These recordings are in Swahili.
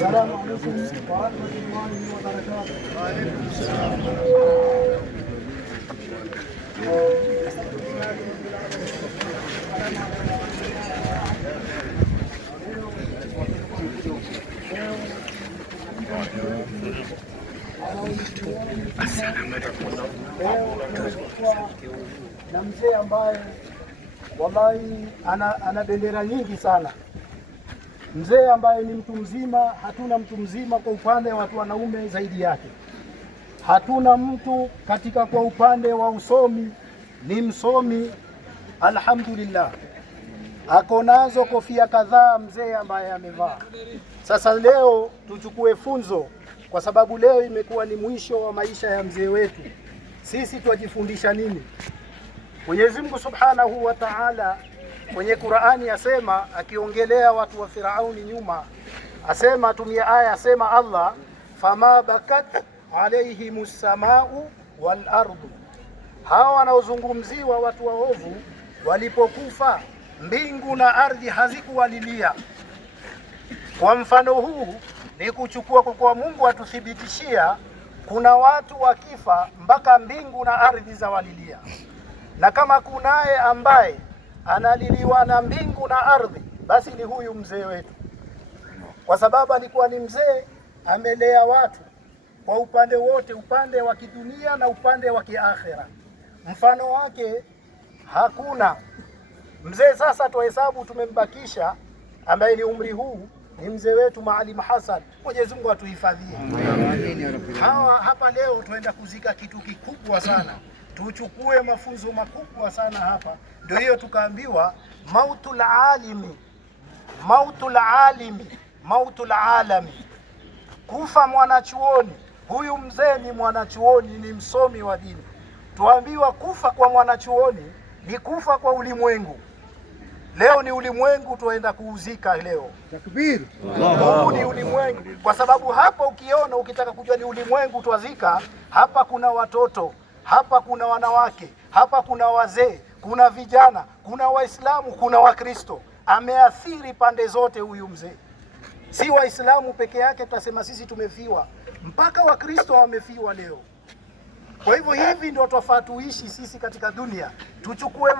Assalamu alaykum wa rahmatullahi wa barakatuh. Wa alaykum assalam. Na mzee ambaye wallahi ana bendera nyingi sana, mzee ambaye ni mtu mzima. Hatuna mtu mzima kwa upande wa watu wanaume zaidi yake, hatuna mtu katika kwa upande wa usomi, ni msomi alhamdulillah, ako nazo kofia kadhaa mzee ambaye amevaa. Sasa leo tuchukue funzo, kwa sababu leo imekuwa ni mwisho wa maisha ya mzee wetu. Sisi twajifundisha nini? Mwenyezi Mungu Subhanahu wa Ta'ala kwenye Qur'ani asema, akiongelea watu wa Firauni nyuma, asema, tumia aya, asema Allah, fama bakat alayhimus samau wal ardu. Hawa wanaozungumziwa watu waovu walipokufa, mbingu na ardhi hazikuwalilia. Kwa mfano huu ni kuchukua kwa Mungu atuthibitishia kuna watu wakifa mpaka mbingu na ardhi za walilia, na kama kunaye ambaye analiliwa na mbingu na ardhi, basi ni huyu mzee wetu, kwa sababu alikuwa ni mzee amelea watu kwa upande wote, upande wa kidunia na upande wa kiakhera. Mfano wake hakuna mzee. Sasa tuhesabu tumembakisha ambaye ni umri huu, ni mzee wetu Maalim Hassan. Mwenyezi Mungu atuhifadhie. Hapa leo tuenda kuzika kitu kikubwa sana, tuchukue mafunzo makubwa sana hapa. Ndio hiyo tukaambiwa mautul alimi, mautul alimi, mautul alami, kufa mwanachuoni. Huyu mzee ni mwanachuoni, ni msomi wa dini. Tuambiwa kufa kwa mwanachuoni ni kufa kwa ulimwengu. Leo ni ulimwengu tuenda kuuzika leo. Takbir! Huu ni ulimwengu, kwa sababu hapa ukiona, ukitaka kujua ni ulimwengu twazika, hapa kuna watoto, hapa kuna wanawake, hapa kuna wazee, kuna vijana, kuna Waislamu, kuna Wakristo. Ameathiri pande zote huyu mzee. Si Waislamu peke yake tutasema sisi tumefiwa, mpaka Wakristo wamefiwa leo. Kwa hivyo hivi ndio twafaa tuishi sisi katika dunia. Tuchukue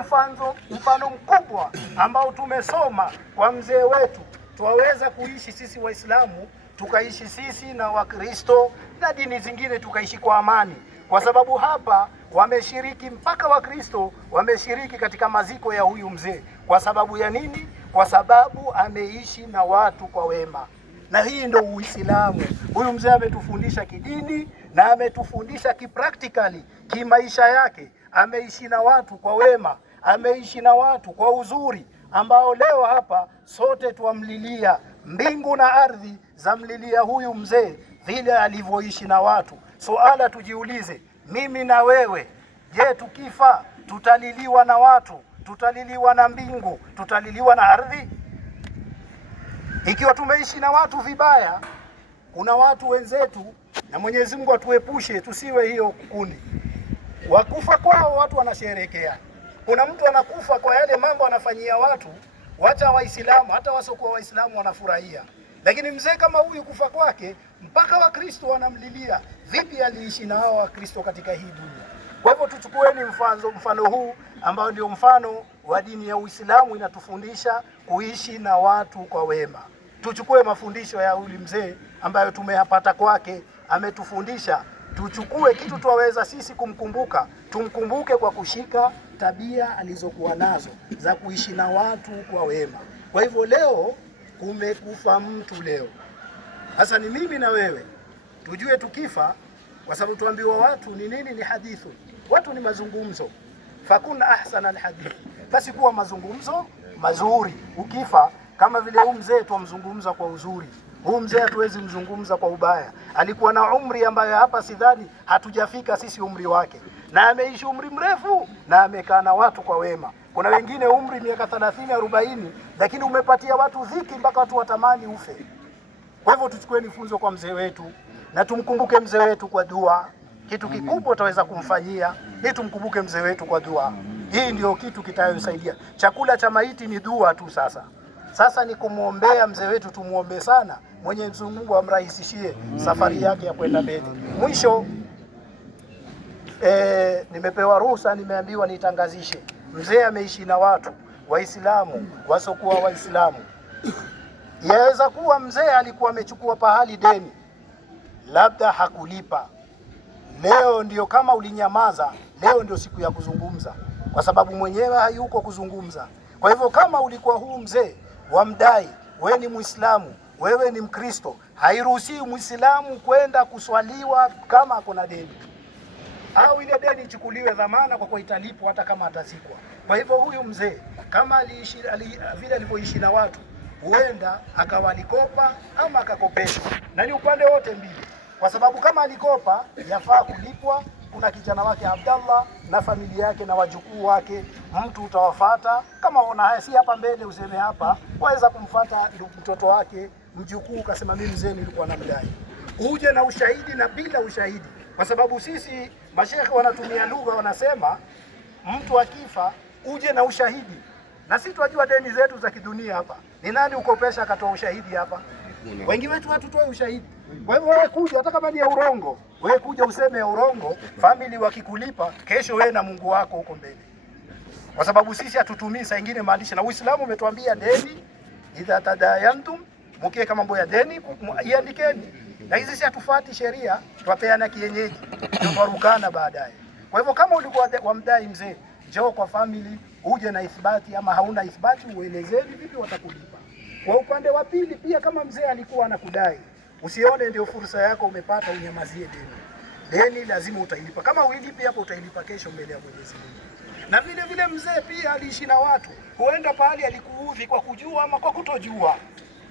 mfano mkubwa ambao tumesoma kwa mzee wetu, twaweza kuishi sisi Waislamu, tukaishi sisi na Wakristo na dini zingine, tukaishi kwa amani, kwa sababu hapa wameshiriki, mpaka Wakristo wameshiriki katika maziko ya huyu mzee. Kwa sababu ya nini? Kwa sababu ameishi na watu kwa wema, na hii ndio Uislamu. Huyu mzee ametufundisha kidini na ametufundisha kipractically, kimaisha yake. Ameishi na watu kwa wema, ameishi na watu kwa uzuri, ambao leo hapa sote tuamlilia, mbingu na ardhi zamlilia huyu mzee vile alivyoishi na watu. Suala tujiulize, mimi na wewe, je, tukifa tutaliliwa na watu, tutaliliwa na mbingu, tutaliliwa na ardhi? Ikiwa tumeishi na watu vibaya, kuna watu wenzetu, na Mwenyezi Mungu atuepushe tusiwe hiyo kundi. Wakufa kwao watu wanasherehekea. Kuna mtu anakufa kwa yale mambo anafanyia watu, wacha Waislamu, hata wasiokuwa Waislamu wanafurahia. Lakini mzee kama huyu kufa kwake, mpaka Wakristo wanamlilia. Vipi aliishi na hao Wakristo katika hii dunia? Kwa hivyo tuchukueni mfano huu ambao ndio mfano wa dini ya Uislamu, inatufundisha kuishi na watu kwa wema. Tuchukue mafundisho ya huyu mzee ambayo tumeyapata kwake, ametufundisha. Tuchukue kitu tuwaweza sisi kumkumbuka, tumkumbuke kwa kushika tabia alizokuwa nazo za kuishi na watu kwa wema. Kwa hivyo leo kumekufa mtu leo. Sasa ni mimi na wewe tujue tukifa, kwa sababu tuambiwa watu ni nini? Ni hadithu. Watu ni mazungumzo. Fakuna ahsana alhadith, basi kuwa mazungumzo mazuri. Ukifa kama vile huyu mzee tumzungumza kwa uzuri. Huyu mzee hatuwezi mzungumza kwa ubaya. Alikuwa na umri ambayo hapa sidhani hatujafika sisi umri wake, na ameishi umri mrefu na amekaa na watu kwa wema. Kuna wengine umri miaka 30 40, lakini umepatia watu dhiki mpaka watu watamani ufe. Kwa hivyo tuchukueni funzo kwa mzee wetu na tumkumbuke mzee wetu kwa dua. Kitu kikubwa tutaweza kumfanyia ni tumkumbuke mzee wetu kwa dua. Hii ndio kitu kitayosaidia. Chakula cha maiti ni dua tu. Sasa Sasa ni kumwombea mzee wetu, tumuombe sana Mwenyezi Mungu amrahisishie safari yake ya kwenda mbele. Mwisho nimepewa ruhusa, nimeambiwa nitangazishe, mzee ameishi na watu Waislamu wasokuwa Waislamu. Yaweza kuwa mzee alikuwa amechukua pahali deni, labda hakulipa. Leo ndio kama ulinyamaza, leo ndio siku ya kuzungumza, kwa sababu mwenyewe hayuko kuzungumza. Kwa hivyo kama ulikuwa huu mzee wamdai, wewe ni Muislamu, wewe ni Mkristo, hairuhusiwi Muislamu kwenda kuswaliwa kama akona deni, au ile deni ichukuliwe dhamana kwa kuwa italipwa hata kama atazikwa. Kwa hivyo huyu mzee kama vile alivyoishi na watu, huenda akawa alikopa ama akakopeshwa, na ni upande wote mbili, kwa sababu kama alikopa yafaa kulipwa. Kuna kijana wake Abdallah na familia yake na wajukuu wake, mtu utawafata kama una haya, si hapa mbele useme hapa, waweza kumfata mtoto wake mjukuu, kasema mimi mzee nilikuwa namdai, uje na ushahidi na bila ushahidi, kwa sababu sisi mashekhe wanatumia lugha, wanasema mtu akifa uje na ushahidi, na sisi tunajua deni zetu za kidunia hapa. Ni nani ukopesha akatoa ushahidi hapa? Wengi wetu hatutoi ushahidi. Kwa hivyo wewe kuja, hata kama ni ya urongo, wewe kuja useme ya urongo, family wakikulipa kesho, wewe na Mungu wako huko mbele, kwa sababu sisi hatutumii saa nyingine maandishi, na Uislamu umetuambia deni, idha tadayantum, mkiweka mambo ya deni iandikeni, na hizi sisi hatufuati sheria, twapeana kienyeji, tutarukana baadaye. Kwa hivyo kama ulikuwa wamdai mzee, njoo kwa family uje na ithibati, ama hauna ithibati uelezeni vipi watakulipa. Kwa upande wa pili pia, kama mzee alikuwa anakudai, usione ndio fursa yako umepata unyamazie deni. Deni lazima utailipa, kama uilipi hapo utailipa kesho mbele ya Mwenyezi Mungu. Na vile vile mzee pia aliishi na watu, huenda pahali alikuudhi kwa kujua ama kwa kutojua.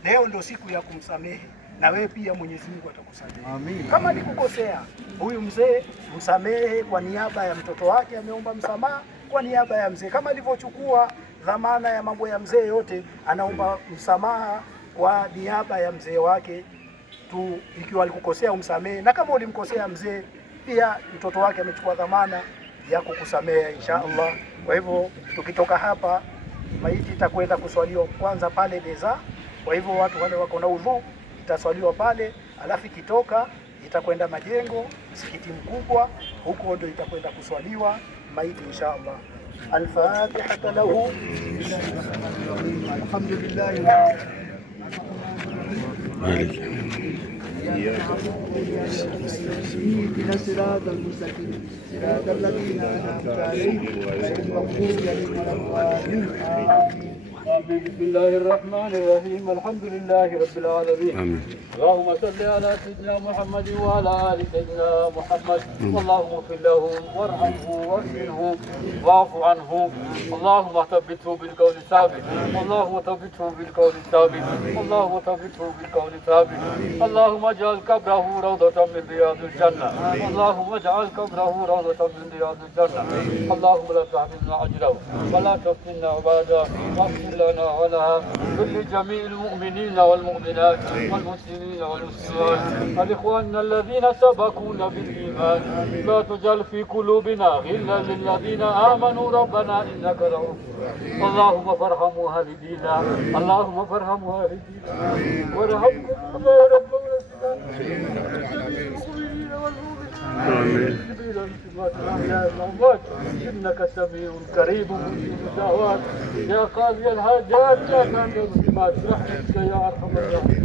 Leo ndio siku ya kumsamehe, na wewe pia Mwenyezi Mungu atakusamehe. Amin. Kama alikukosea huyu mzee, msamehe kwa niaba ya mtoto wake, ameomba msamaha kwa niaba ya mzee, kama alivyochukua dhamana ya mambo ya mzee yote, anaomba msamaha kwa niaba ya mzee wake tu. Ikiwa alikukosea umsamehe, na kama ulimkosea mzee pia mtoto wake amechukua dhamana ya kukusamehe insha Allah. Kwa hivyo tukitoka hapa, maiti itakwenda kuswaliwa kwanza pale Deza. Kwa hivyo watu wale wako na udhu itaswaliwa pale, alafu ikitoka itakwenda Majengo, msikiti mkubwa huko, ndio itakwenda kuswaliwa maiti insha Allah. Al-Fatiha lahu. Alhamdulillah. اهدنا الصراط المستقيم صراط الذين أنعمت عليهم غير المغضوب عليهم ولا الضالين. بسم الله الرحمن الرحيم. الحمد لله رب العالمين. اللهم صل على سيدنا محمد وعلى آل سيدنا محمد. اللهم اغفر لهم وارحمه واغفره واعف عنه. اللهم ثبته بالقول الثابت. اللهم ثبته بالقول الثابت. اللهم ثبته بالقول الثابت. اللهم اجعل قبره روضة من رياض الجنة. اللهم اجعل قبره روضة من رياض الجنة. اللهم لا تحرمنا أجره ولا تفتنا عباده، واغفر لنا ولها كل جميع المؤمنين والمؤمنات والمسلمين والمسلمات الإخوان الذين سبقونا بالإيمان. لا تجعل في قلوبنا غلا للذين آمنوا ربنا إنك رؤوف. اللهم فارحم والدينا. اللهم فارحم والدينا وارحمهم كما ربونا إنك سميع قريب مجيب الدعوات يا قاضي الحاجات يا كامل المسلمات برحمتك يا أرحم الراحمين.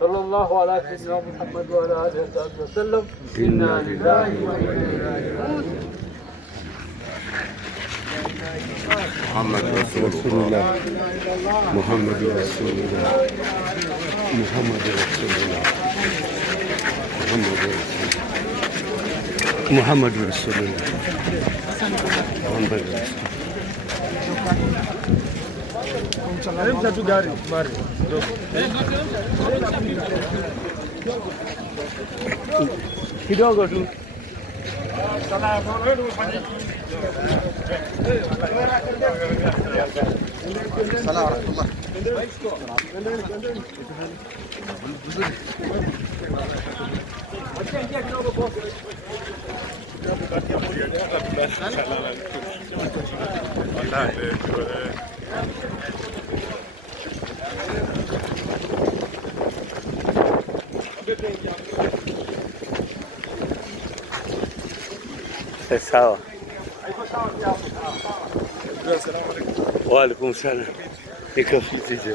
صلى الله على سيدنا محمد وعلى آله وصحبه وسلم. إنا لله وإنا إليه راجعون. محمد رسول الله. محمد رسول الله. محمد رسول الله. محمد رسول الله. محمد رسول الله. Satu gari, mari. Kidogo tu. Sawa. Waalaikum salam. Iko fiti je.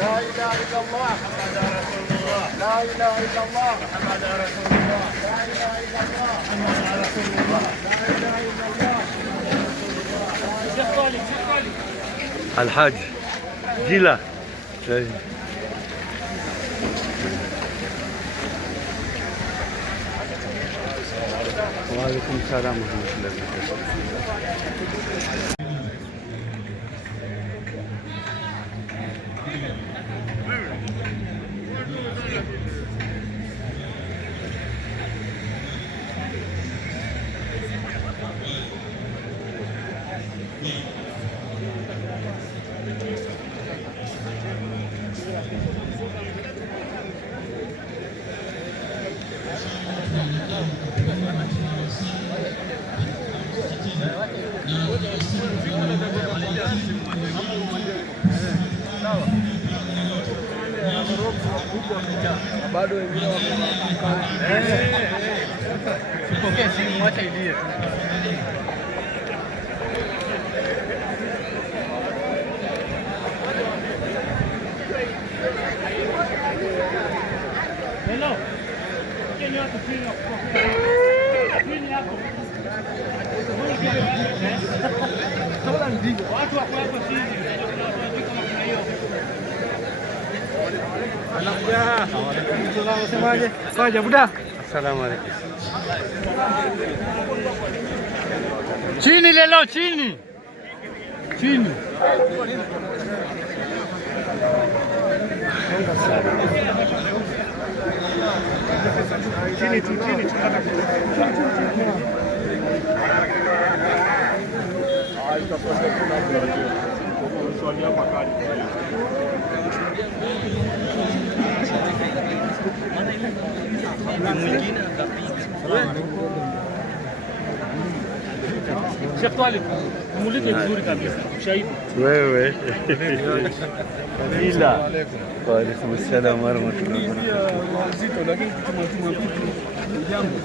لا إله إلا الله محمد رسول الله. لا إله إلا الله محمد رسول الله. لا إله إلا الله محمد رسول الله. لا إله إلا الله. الحاج جيلا. وعليكم السلام ورحمة الله وبركاته. bado wengine sipokee simu, mwacha ilie. Hello. Kenya watu chini kupokea. Chini hapo. Watu wako hapo chini. Assalamu alaikum. Chini lelo, chini. Chini. Chini tu, chini. Sheikh Talib, umulike vizuri kabisa. Shahidi. Wewe. Bila. Wa alaikum assalam wa rahmatullahi wa barakatuh. Lakini tumatuma vitu jambo.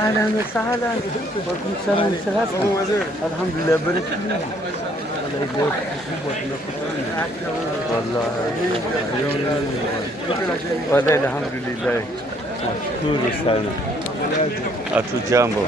اهلا وسهلا. وعليكم السلام ورحمة. الحمد لله بارك فيك. والله والله الحمد لله. Nashukuru sana. Hatujambo.